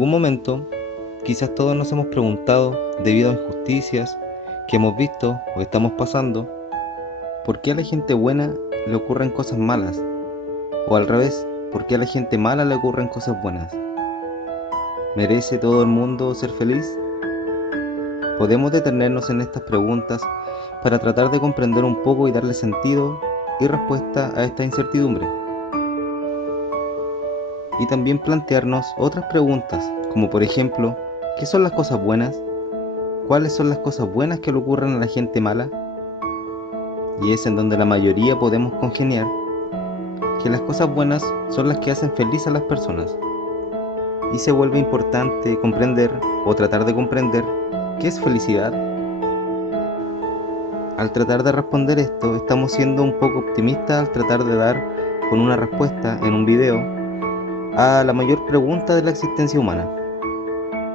algún momento, quizás todos nos hemos preguntado, debido a injusticias que hemos visto o estamos pasando, ¿por qué a la gente buena le ocurren cosas malas? O al revés, ¿por qué a la gente mala le ocurren cosas buenas? ¿Merece todo el mundo ser feliz? Podemos detenernos en estas preguntas para tratar de comprender un poco y darle sentido y respuesta a esta incertidumbre. Y también plantearnos otras preguntas, como por ejemplo, ¿qué son las cosas buenas? ¿Cuáles son las cosas buenas que le ocurren a la gente mala? Y es en donde la mayoría podemos congeniar, que las cosas buenas son las que hacen feliz a las personas. Y se vuelve importante comprender o tratar de comprender qué es felicidad. Al tratar de responder esto, estamos siendo un poco optimistas al tratar de dar con una respuesta en un video a la mayor pregunta de la existencia humana.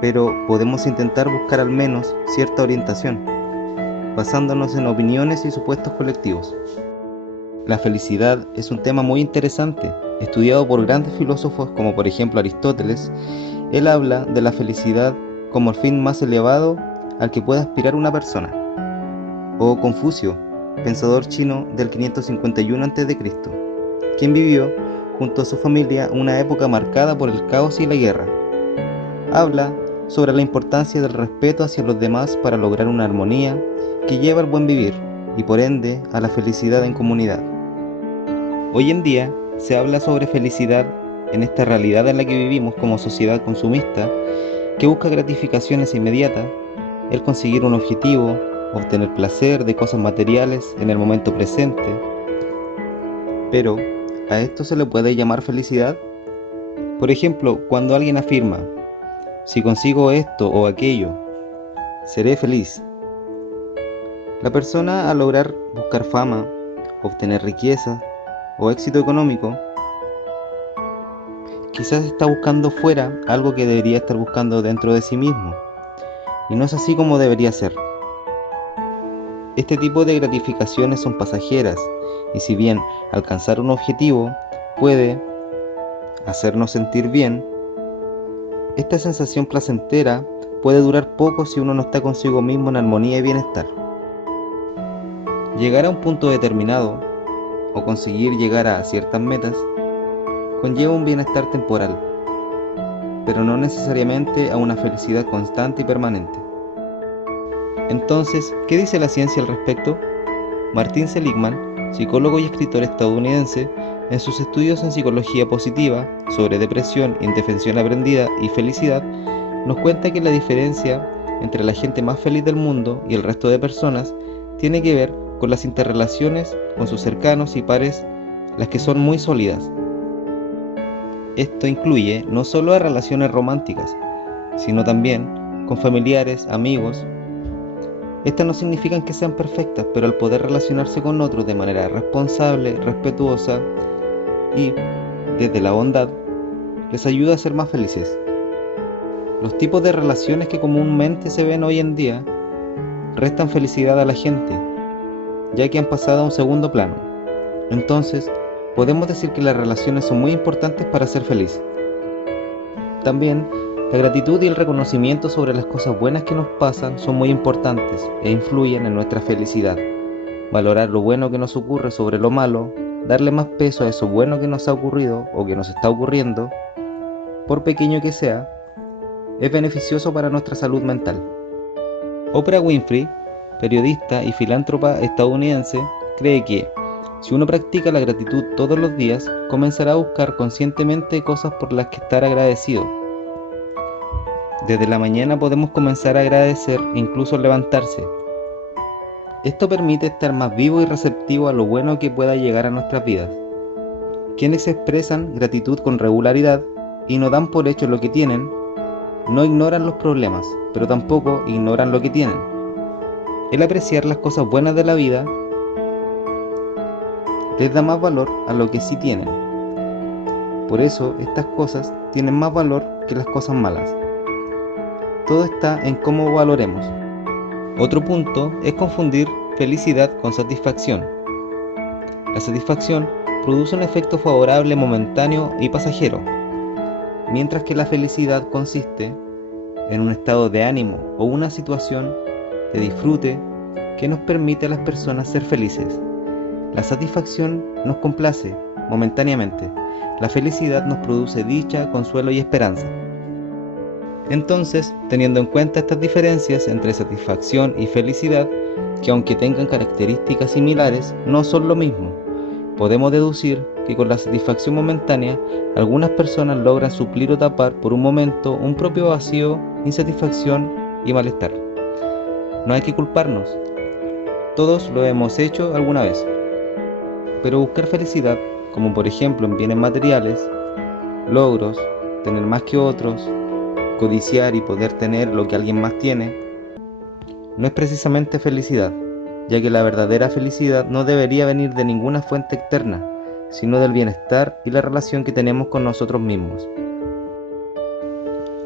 Pero podemos intentar buscar al menos cierta orientación, basándonos en opiniones y supuestos colectivos. La felicidad es un tema muy interesante, estudiado por grandes filósofos como por ejemplo Aristóteles. Él habla de la felicidad como el fin más elevado al que puede aspirar una persona. O Confucio, pensador chino del 551 a.C., quien vivió junto a su familia una época marcada por el caos y la guerra. Habla sobre la importancia del respeto hacia los demás para lograr una armonía que lleva al buen vivir y por ende a la felicidad en comunidad. Hoy en día se habla sobre felicidad en esta realidad en la que vivimos como sociedad consumista que busca gratificaciones inmediatas, el conseguir un objetivo, obtener placer de cosas materiales en el momento presente. Pero, ¿a esto se le puede llamar felicidad? Por ejemplo, cuando alguien afirma, si consigo esto o aquello, seré feliz. La persona al lograr buscar fama, obtener riqueza o éxito económico, quizás está buscando fuera algo que debería estar buscando dentro de sí mismo, y no es así como debería ser. Este tipo de gratificaciones son pasajeras, y si bien alcanzar un objetivo puede hacernos sentir bien, esta sensación placentera puede durar poco si uno no está consigo mismo en armonía y bienestar. Llegar a un punto determinado, o conseguir llegar a ciertas metas, conlleva un bienestar temporal, pero no necesariamente a una felicidad constante y permanente. Entonces, ¿qué dice la ciencia al respecto? Martin Seligman, psicólogo y escritor estadounidense, en sus estudios en psicología positiva sobre depresión, indefensión aprendida y felicidad, nos cuenta que la diferencia entre la gente más feliz del mundo y el resto de personas tiene que ver con las interrelaciones con sus cercanos y pares, las que son muy sólidas. Esto incluye no solo a relaciones románticas, sino también con familiares, amigos. Estas no significan que sean perfectas, pero al poder relacionarse con otros de manera responsable, respetuosa y desde la bondad, les ayuda a ser más felices. Los tipos de relaciones que comúnmente se ven hoy en día restan felicidad a la gente, ya que han pasado a un segundo plano. Entonces, podemos decir que las relaciones son muy importantes para ser feliz. También, la gratitud y el reconocimiento sobre las cosas buenas que nos pasan son muy importantes e influyen en nuestra felicidad. Valorar lo bueno que nos ocurre sobre lo malo, darle más peso a eso bueno que nos ha ocurrido o que nos está ocurriendo, por pequeño que sea, es beneficioso para nuestra salud mental. Oprah Winfrey, periodista y filántropa estadounidense, cree que si uno practica la gratitud todos los días, comenzará a buscar conscientemente cosas por las que estar agradecido. Desde la mañana podemos comenzar a agradecer e incluso levantarse. Esto permite estar más vivo y receptivo a lo bueno que pueda llegar a nuestras vidas. Quienes expresan gratitud con regularidad y no dan por hecho lo que tienen, no ignoran los problemas, pero tampoco ignoran lo que tienen. El apreciar las cosas buenas de la vida les da más valor a lo que sí tienen. Por eso estas cosas tienen más valor que las cosas malas. Todo está en cómo valoremos. Otro punto es confundir felicidad con satisfacción. La satisfacción produce un efecto favorable momentáneo y pasajero. mientras que la felicidad consiste en un estado de ánimo o una situación de disfrute que nos permite a las personas ser felices. La satisfacción nos complace momentáneamente. La felicidad nos produce dicha, consuelo y esperanza. Entonces, teniendo en cuenta estas diferencias entre satisfacción y felicidad, que aunque tengan características similares, no son lo mismo, podemos deducir que con la satisfacción momentánea, algunas personas logran suplir o tapar por un momento un propio vacío, insatisfacción y malestar. No hay que culparnos, todos lo hemos hecho alguna vez. Pero buscar felicidad, como por ejemplo en bienes materiales, logros, tener más que otros, codiciar y poder tener lo que alguien más tiene, no es precisamente felicidad, ya que la verdadera felicidad no debería venir de ninguna fuente externa, sino del bienestar y la relación que tenemos con nosotros mismos.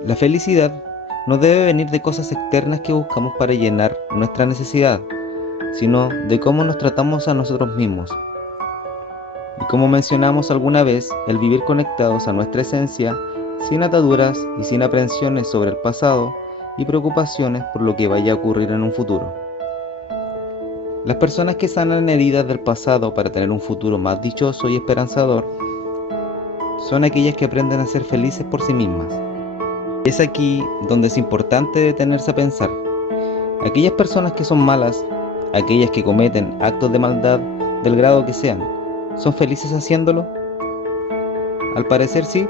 La felicidad no debe venir de cosas externas que buscamos para llenar nuestra necesidad, sino de cómo nos tratamos a nosotros mismos. Y como mencionamos alguna vez, el vivir conectados a nuestra esencia, sin ataduras y sin aprensiones sobre el pasado y preocupaciones por lo que vaya a ocurrir en un futuro. Las personas que sanan heridas del pasado para tener un futuro más dichoso y esperanzador son aquellas que aprenden a ser felices por sí mismas. Es aquí donde es importante detenerse a pensar. Aquellas personas que son malas, aquellas que cometen actos de maldad del grado que sean, ¿son felices haciéndolo? Al parecer sí,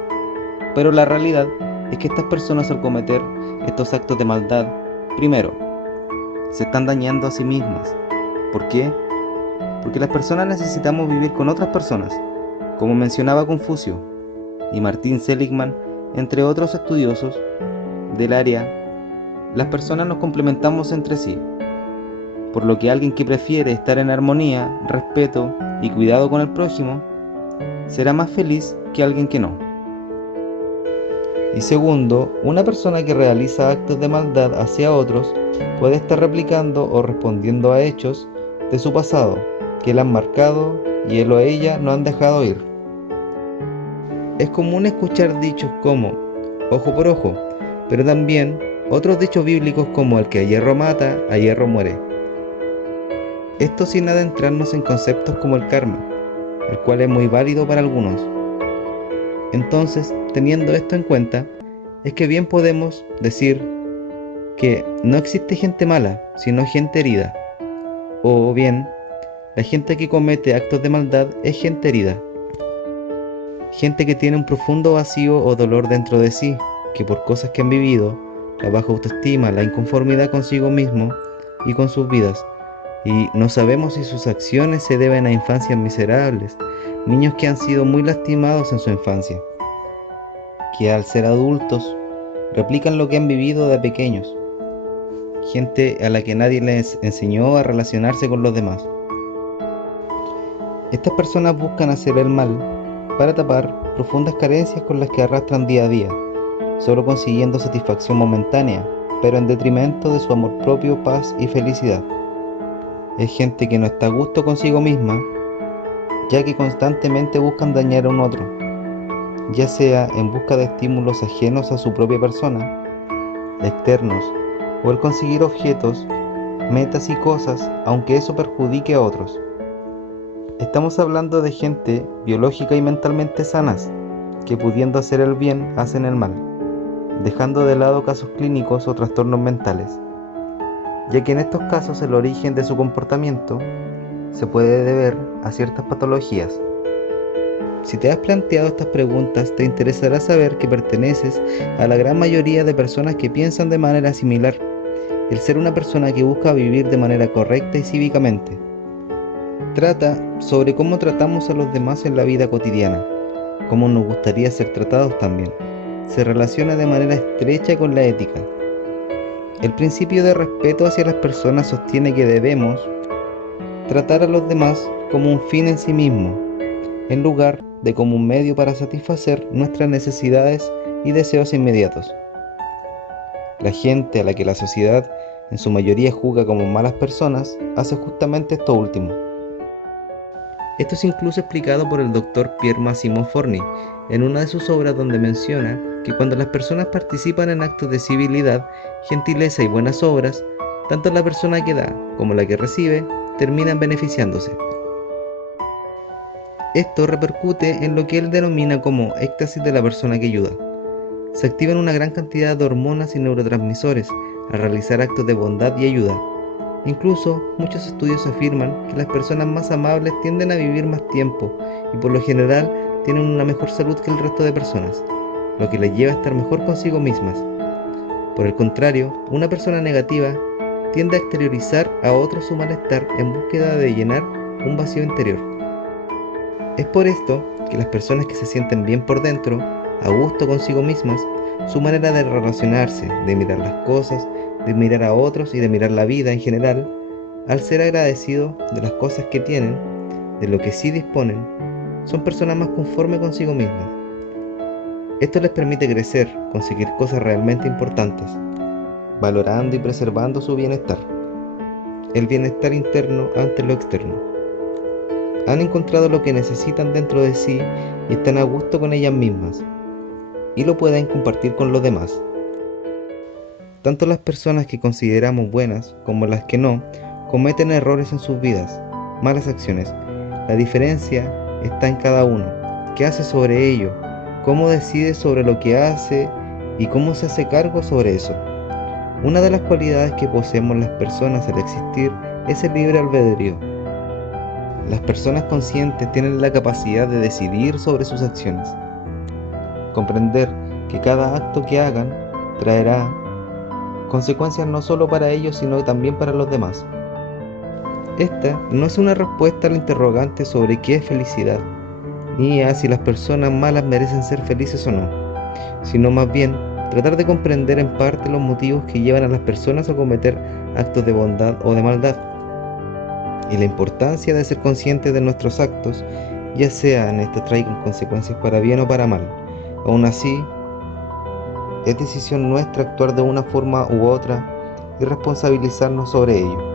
pero la realidad es que estas personas al cometer estos actos de maldad, primero, se están dañando a sí mismas. ¿Por qué? Porque las personas necesitamos vivir con otras personas, como mencionaba Confucio y Martin Seligman, entre otros estudiosos del área. Las personas nos complementamos entre sí, por lo que alguien que prefiere estar en armonía, respeto y cuidado con el prójimo, será más feliz que alguien que no. Y segundo, una persona que realiza actos de maldad hacia otros puede estar replicando o respondiendo a hechos de su pasado que la han marcado y él o ella no han dejado ir. Es común escuchar dichos como ojo por ojo, pero también otros dichos bíblicos como el que a hierro mata, a hierro muere. Esto sin adentrarnos en conceptos como el karma, el cual es muy válido para algunos. Entonces, teniendo esto en cuenta, es que bien podemos decir que no existe gente mala, sino gente herida. O bien, la gente que comete actos de maldad es gente herida. Gente que tiene un profundo vacío o dolor dentro de sí, que por cosas que han vivido, la baja autoestima, la inconformidad consigo mismo y con sus vidas, y no sabemos si sus acciones se deben a infancias miserables, niños que han sido muy lastimados en su infancia, que al ser adultos replican lo que han vivido de pequeños, gente a la que nadie les enseñó a relacionarse con los demás. Estas personas buscan hacer el mal para tapar profundas carencias con las que arrastran día a día, solo consiguiendo satisfacción momentánea, pero en detrimento de su amor propio, paz y felicidad. Es gente que no está a gusto consigo misma, ya que constantemente buscan dañar a un otro, ya sea en busca de estímulos ajenos a su propia persona, externos, o el conseguir objetos, metas y cosas, aunque eso perjudique a otros. Estamos hablando de gente biológica y mentalmente sanas, que pudiendo hacer el bien, hacen el mal, dejando de lado casos clínicos o trastornos mentales, ya que en estos casos el origen de su comportamiento se puede deber a ciertas patologías. Si te has planteado estas preguntas, te interesará saber que perteneces a la gran mayoría de personas que piensan de manera similar, el ser una persona que busca vivir de manera correcta y cívicamente. Trata sobre cómo tratamos a los demás en la vida cotidiana, cómo nos gustaría ser tratados también. Se relaciona de manera estrecha con la ética. El principio de respeto hacia las personas sostiene que debemos tratar a los demás como un fin en sí mismo, en lugar de como un medio para satisfacer nuestras necesidades y deseos inmediatos. La gente a la que la sociedad en su mayoría juzga como malas personas hace justamente esto último. Esto es incluso explicado por el Dr. Pierre Massimo Forni en una de sus obras donde menciona que cuando las personas participan en actos de civilidad, gentileza y buenas obras, tanto la persona que da como la que recibe terminan beneficiándose. Esto repercute en lo que él denomina como éxtasis de la persona que ayuda. Se activan una gran cantidad de hormonas y neurotransmisores al realizar actos de bondad y ayuda. Incluso, muchos estudios afirman que las personas más amables tienden a vivir más tiempo y por lo general tienen una mejor salud que el resto de personas, lo que les lleva a estar mejor consigo mismas. Por el contrario, una persona negativa tiende a exteriorizar a otros su malestar en búsqueda de llenar un vacío interior. Es por esto que las personas que se sienten bien por dentro, a gusto consigo mismas, su manera de relacionarse, de mirar las cosas, de mirar a otros y de mirar la vida en general, al ser agradecidos de las cosas que tienen, de lo que sí disponen, son personas más conformes consigo mismas. Esto les permite crecer, conseguir cosas realmente importantes, valorando y preservando su bienestar, el bienestar interno ante lo externo. Han encontrado lo que necesitan dentro de sí y están a gusto con ellas mismas, y lo pueden compartir con los demás. Tanto las personas que consideramos buenas como las que no, cometen errores en sus vidas, malas acciones. La diferencia está en cada uno, qué hace sobre ello, cómo decide sobre lo que hace y cómo se hace cargo sobre eso. Una de las cualidades que poseemos las personas al existir es el libre albedrío. Las personas conscientes tienen la capacidad de decidir sobre sus acciones. Comprender que cada acto que hagan traerá consecuencias no solo para ellos sino también para los demás. Esta no es una respuesta al interrogante sobre qué es felicidad, ni a si las personas malas merecen ser felices o no, sino más bien tratar de comprender en parte los motivos que llevan a las personas a cometer actos de bondad o de maldad, y la importancia de ser conscientes de nuestros actos, ya sean estos traigan consecuencias para bien o para mal. Aún así, es decisión nuestra actuar de una forma u otra y responsabilizarnos sobre ello.